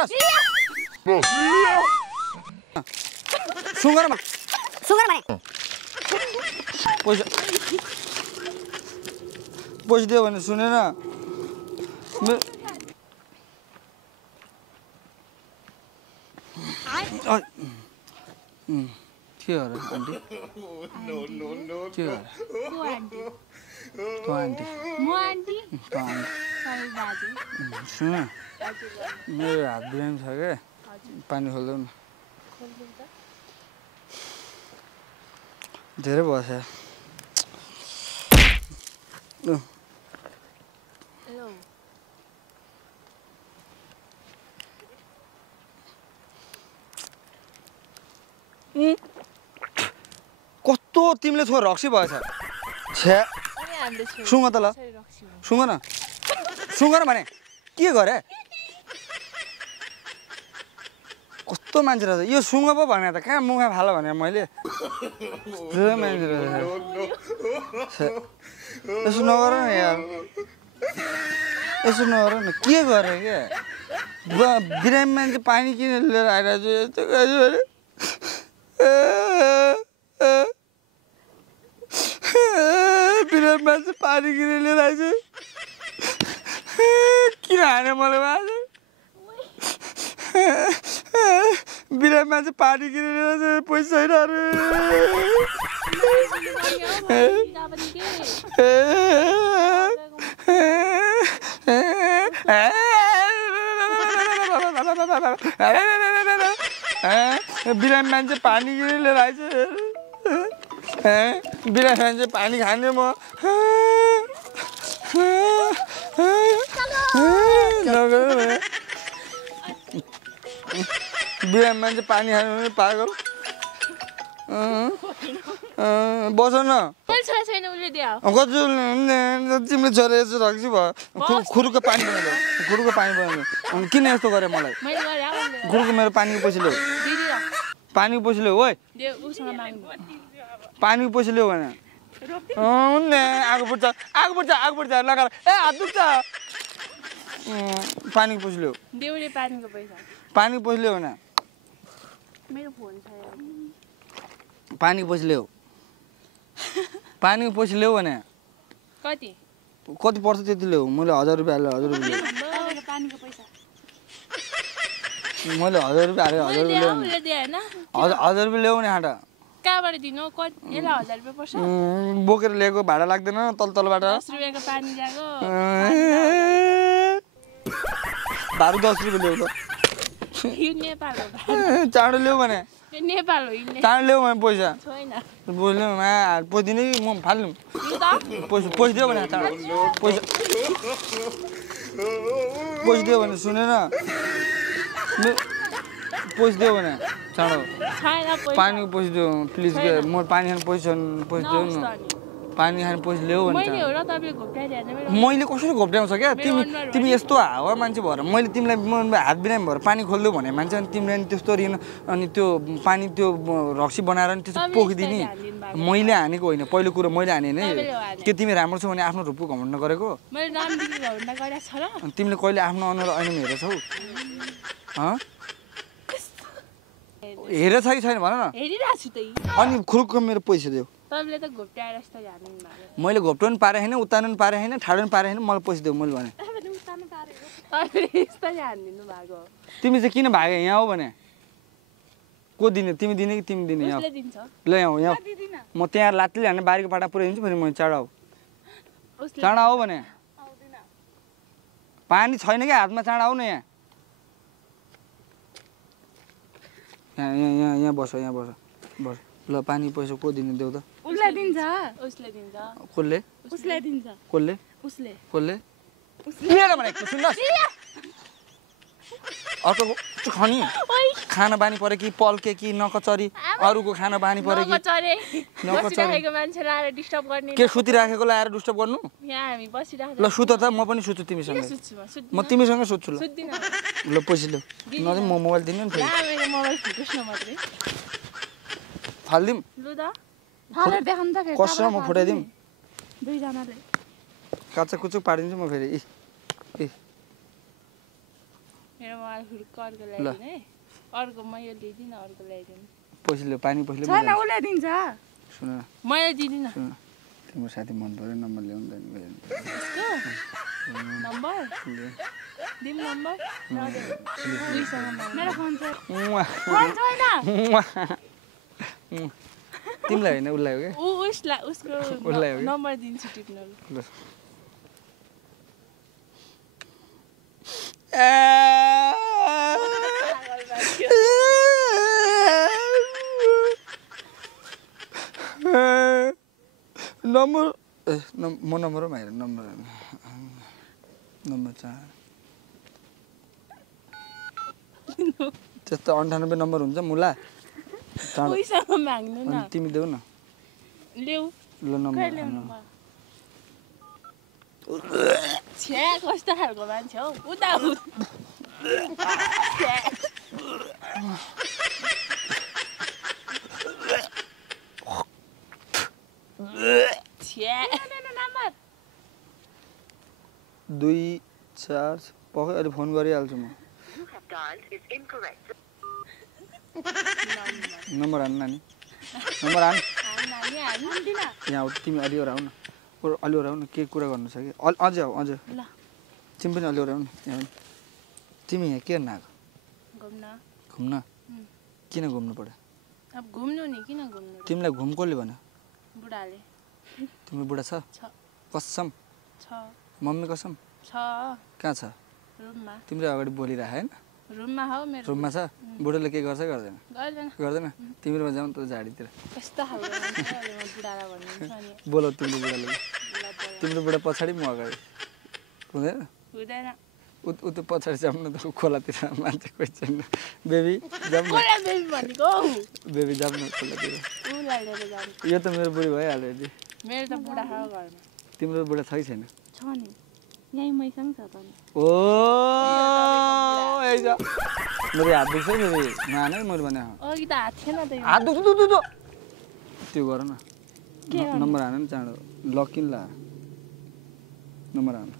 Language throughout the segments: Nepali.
सुन्नुहोस् सुँगर भने पैसा दियो भने सुनेन के हो र आन्टी के हो आन्टी सुन मेरो हात बिरामी छ क्या पानी खोल्दै न धेरै बस्यो कस्तो तिमीले छोरा रक्सी भएछ छ्या सुँग त ल सुँग न सुँग न भने के गरे कस्तो मान्छे रहेछ यो सुँग पो भने त कहाँ मुखा फालो भने मैले मान्छे रहेछ यसो नगर न यार यसो नगर न के गरे क्या बिरामी मान्छे पानी किन लिएर आइरहेको छु बिरामी मान्छे पानी किन लिएर आइछ किन हाने मलाई आज बिरामी मान्छे पानी किन लिएर आइछ पैसा छैन बिरामी मान्छे पानी किन लिएर आइछ बिरामी मान्छे पानी खाने म बिरामी मान्छे पानी खाने पागल बस न तिमीले छोरा यसो रक्सी भयो खुरुको पानी बनाइदेऊ खुरुको पानी बनाइदेऊ किन यस्तो गरे मलाई खुरुको मेरो पानीको पैसा ल्याऊ पानीको पैसा ल्याऊ ओइ पानीको पैसा ल्याऊ भने आगो पुग्छ लगाएर ए हात दुख्छ पानीको पैसा ल्याऊ पानीको पैसा ल्याऊ भने पानीको पैसा ल्याऊ पानीको पैसा ल्याऊ भने कति पर्छ त्यति ल्याऊ मैले 1000 रुपियाँ हालेँ 1000 रुपियाँ मैले 1000 रुपियाँ हालेँ 1000 रुपियाँ 1000 रुपियाँ ल्याऊ नि हाँटा कहाँबाट दिनु यसलाई 1000 रुपियाँ पर्छ बोकेर ल्याएको भाडा लाग्दैन तलबाट 10 रुपियाँको पानी ल्याएको भाडा 10 रुपियाँ ल्याऊ त यो नेपाल हो चाँडो ल्याऊ भने नेपाल हो चाँडो ल्याऊ भने पैसा छैन बोल्नु पैसा दिने कि म फाल्नु पैसा दियो भने चाँडो पैसा दियो भने सुनेन पैसा दियो भने चाँडो पानीको पैसा दियो प्लिज म पानी खाने पैसा दियो न पानी खाने पैसा ल्याऊ भने मैले कसरी घोप्ट्याउँछ क्या तिमी यस्तो हावा मान्छे भएर मैले तिमीलाई हात बिरामी भएर पानी खोल्देऊ भने मान्छे अनि तिमीलाई नि त्यस्तो रिन अनि त्यो पानी त्यो रक्सी बनाएर नि त्यस्तो पोखिदिने मैले हानेको होइन पहिलो कुरो मैले हाने नै के तिमी राम्रो छौ भने आफ्नो रूपको घमण्ड गरेको तिमीले कहिले आफ्नो अनुहार ऐनामा हेरेछौ हेरेछ कि छैन भन न अनि खुरुक्क मेरो पैसा देऊ मैले घोप्टाउनु पारे होइन उतार्नु पनि पारे होइन ठाडो पनि पारे होइन मलाई पैसा देऊ मैले भने तिमी चाहिँ किन भाग्यो यहाँ हो भने को दिने तिमी दिने कि तिमी दिने यहाँ ल यहाँ म त्यहाँ लात्तीले हाने बारीको पाटा पुऱ्याइदिन्छु फेरि म चाँडो आऊ भने पानी छैन क्या हातमा चाँडो आऊ न यहाँ बस ल पानी पैसा को दिने देऊ त उसले दिन्छ कसले लिएर भनेको सुन्नुहोस् अर्को खनी खाना बानी पऱ्यो कि पल्के कि नकचरी अरूको खाना बानी पऱ्यो कि के सुतिराखेको लाएर डिस्टर्ब गर्नु ल सुत त म पनि सुत्छु तिमीसँग म तिमीसँग सुत्छु ल पैसा ल्याऊ नदिम म मोबाइल दिनु नि फालिदिउँ कसरी म फुटाइदिउँ काचा कुचुक पारिदिन्छु म फेरि मेरो मोबाइल हुर्क अर्को ल्याइदिनु है अर्को म यो लिदिन अर्को ल्याइदिनु पहिले पानी पहिले छैन उले दिन्छ सुन मैले दिदिन तिम्रो साथी मन पर्यो नम्बर ल्याउनु त नम्बर दिम नम्बर मेरो फोन छ फोन छैन तिमीलाई हैन उलाई हो के उसको नम्बर दिन्छु टिप्नले नम्बर म नम्बर माइर नम्बर 4 त्यस्तो 98 नम्बर हुन्छ मुला पैसामा माग्नु न तिमी देऊ न ल्याउ ल नम्बर छ्या कस्तो खालको मान्छे हौ उता छ्या नम्बर 2 4 पक्कै अहिले फोन गरिहाल्छु म नम्बर हान नानी नम्बर हान यहाँ तिमी अलि ओर आऊ न के कुरा गर्नु छ कि अझ आऊ अझ तिमी पनि अलि ओर आऊ न यहाँ तिमी यहाँ के गर्न आएको घुम्न किन घुम्नु पर्यो अब घुम्नु नि किन घुम्नु तिमीलाई घुम कसले भन्यो बुढाले तिम्रो बुढा छ कसम छ मम्मी कसम छ कहाँ छ रुममा तिम्रो अगाडि बोलिरह हैन रुममा हो मेरो रुममा छ बुढाले के गर्छ गर्दैन गर्दैन तिमीले जाऊ त झाडीतिर कस्तो खालको मान्छे अहिले म बुढालाई भन्नुहुन्छ अनि बोलो तिम्रो बुढाले तिम्रो बुढा पछाडी म अगाडि हुँदैन हुँदैन उ त पछाडी जाऊँ न त खोलातिर मान्छे कोही छैन बेबी जाऊँ न बेबी भनेको बेबी जाऊँ न खोलातिर उलाई लिएर जाऊ यो त मेरो बुढी भइहाल्यो नि मेरो त बुढा छ घरमा तिम्रो बुढा छ कि छैन छ नि यही मैसँग छ त ओ ए जा मेरो हात दुख्छ नि नानै मैले भने अघि त हात थिएन त हात दुख्छ त्यो गर न नम्बर हान नि चाँडो लकिन ला नम्बर हान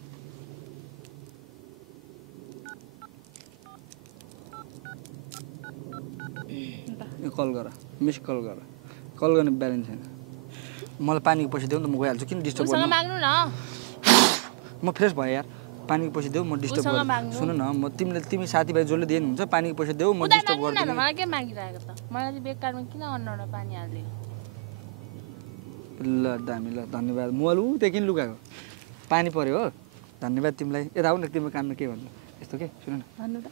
कल गर मिस कल गर कल गर्ने ब्यालेन्स छैन मलाई पानीको पैसा देऊ न त म गइहाल्छु किन डिस्टर्ब गर्नु माग्नु न म फ्रेस भयो यार पानीको पैसा देऊ म डिस्टर्ब गर्छु सुन न म तिमी साथीभाइ जसले दिनुहुन्छ पानीको पैसा देऊ म डिस्टर्ब गर्दिन मलाई के मागिरहेको त मलाई चाहिँ बेकारमा किन अन्नौरा पानी हाल्दै ल दामी ल धन्यवाद मोबाइल त्यही किन लुकाएको पानी पर्यो हो धन्यवाद तिमीलाई यता आऊ न तिम्रो कानमा के भन्नु यस्तो के सुन न भन्नु त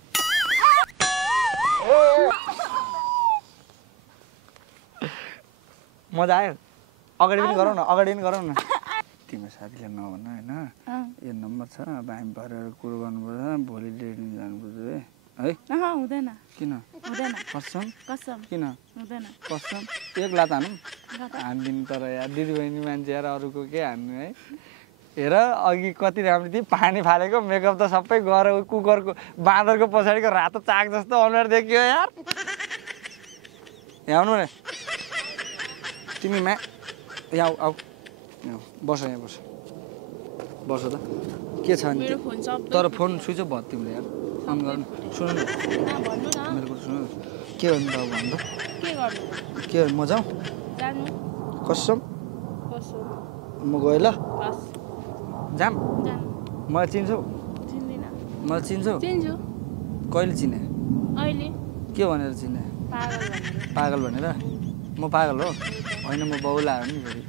मजा आयो अगाडि पनि गरौँ न तिम्रो साथीलाई नभन होइन यो नम्बर छ अब हामी भरेर कुरो गर्नुपर्छ भोलि डेट जानुपर्छ है हुँदैन किन हुँदैन कसम किन हुँदैन कसम एक लात हानौँ हान्दिनु तर यार दिदीबहिनी मान्छे यार अरूको के हान्नु है हेर अघि कति राम्रो थियो पानी फालेको मेकअप त सबै गएर कुकरको बाँदरको पछाडिको रातो चाक जस्तो अनुहार देखियो यार यहाँ आउनु न तिमी यहाँ आऊ बस यहाँ बस त के छ नि तर फोन स्विच अफ भयो तिमीले यार अन गर्नु सुन न मेरो कुरा सुन के गर्नु त भन्नु त के म जाउँ कसम म गएँ ल जाम मलाई चिन्छौ मलाई चिन्छौ कहिले चिने के भनेर चिने पागल भनेर म पागल हो होइन म बाउला हो नि फेरि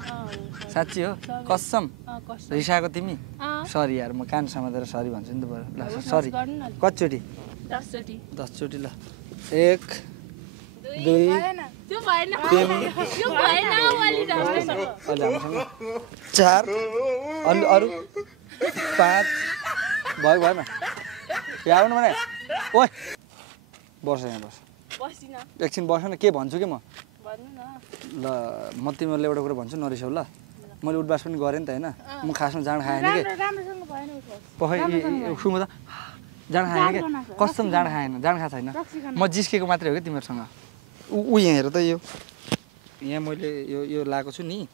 साँच्ची हो कसम रिसाएको तिमी सरी यार म कान समातेर सरी भन्छु नि त बरु ल सरी कतिचोटि 10 चोटि ल 1 2 4 अरू 5 भयो भएन यहाँ आउनु भने ओइ बस यहाँ बस एकछिन बस न के भन्छु कि म ल म तिमीहरूले एउटा कुरा भन्छु नरिसाउ ल मैले उठबास पनि गरेँ नि त होइन म खासमा जाँड खाएन कि पखै सुम त जाँड खाएन कि कस्तो जाँड खाएन जाँड खाएको छैन म जिस्केको मात्रै हो कि तिमीहरूसँग ऊ यहाँ हेर त यहाँ मैले यो लगाएको छु नि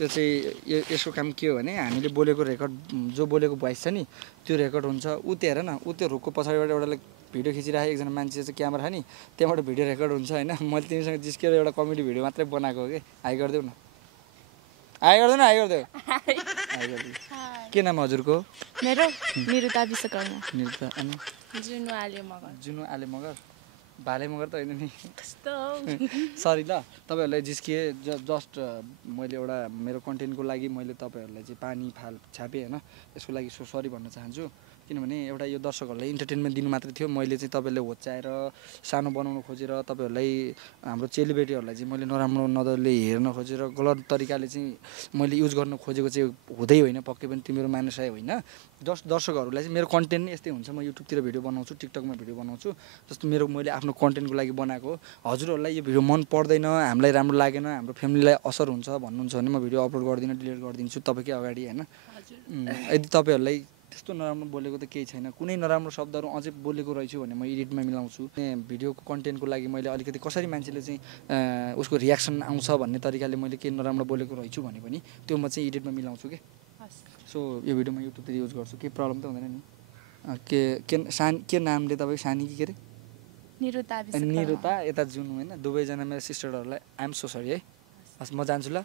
यो चाहिँ यसको काम के हो भने हामीले बोलेको रेकर्ड जो बोलेको भोइस छ नि त्यो रेकर्ड हुन्छ ऊ त्यो हेर न ऊ त्यो रुखको पछाडिबाट एउटाले भिडियो खिचिराखेको एकजना मान्छे चाहिँ क्यामेरा छ नि त्यहाँबाट भिडियो रेकर्ड हुन्छ होइन मैले तिमीसँग जिस्केर एउटा कमेडी भिडियो मात्रै बनाएको हो कि हाई गरिदेऊ न हाई गरिदेऊ के नाम हजुरको मेरो निरुता विश्वकर्मा निरुता अनि जुनु आले मगर भाले मगर त होइन नि सरी ल तपाईँहरूलाई जिस्किए जस्ट मैले एउटा मेरो कन्टेन्टको लागि मैले तपाईँहरूलाई चाहिँ पानी छापेँ होइन यसको लागि सरी भन्न चाहन्छु किनभने एउटा यो दर्शकहरूलाई इन्टरटेनमेन्ट दिनु मात्रै थियो मैले चाहिँ तपाईँहरूले होच्याएर सानो बनाउनु खोजेर तपाईँहरूलाई हाम्रो चेलीबेटीहरूलाई चाहिँ मैले नराम्रो नजरले हेर्न खोजेर गलत तरिकाले चाहिँ मैले युज गर्न खोजेको चाहिँ हुँदै होइन पक्कै पनि तिम्रो मानुसाय होइन जस्ट दर्शकहरूलाई चाहिँ मेरो कन्टेन्ट नै यस्तै हुन्छ म युट्युबतिर भिडियो बनाउँछु टिकटकमा भिडियो बनाउँछु जस्तो मैले आफ्नो कन्टेन्टको लागि बनाएको हजुरहरूलाई यो भिडियो मन पर्दैन हामीलाई राम्रो लागेन हाम्रो फ्यामिलीलाई असर हुन्छ भन्नुहुन्छ भने म भिडियो अपलोड गर्दिनँ डिलिट गरिदिन्छु तपाईँकै अगाडि होइन यदि तपाईँहरूलाई त्यस्तो नराम्रो बोलेको त केही छैन कुनै नराम्रो शब्दहरू अझै बोलेको रहेछु भने म एडिटमा मिलाउँछु भिडियोको कन्टेन्टको लागि मैले अलिकति कसरी मान्छेले चाहिँ उसको रियाक्सन आउँछ भन्ने तरिकाले मैले केही नराम्रो बोलेको रहेछु भने पनि त्यो म चाहिँ एडिटमा मिलाउँछु कि सो यो भिडियो म युट्युबतिर युज गर्छु केही प्रब्लम त हुँदैन नि के नामले तपाईँ सानी के अरे निरुता यता जुन होइन दुवैजना मेरो सिस्टरहरूलाई आइएम सो सरी है हस् म जान्छु ल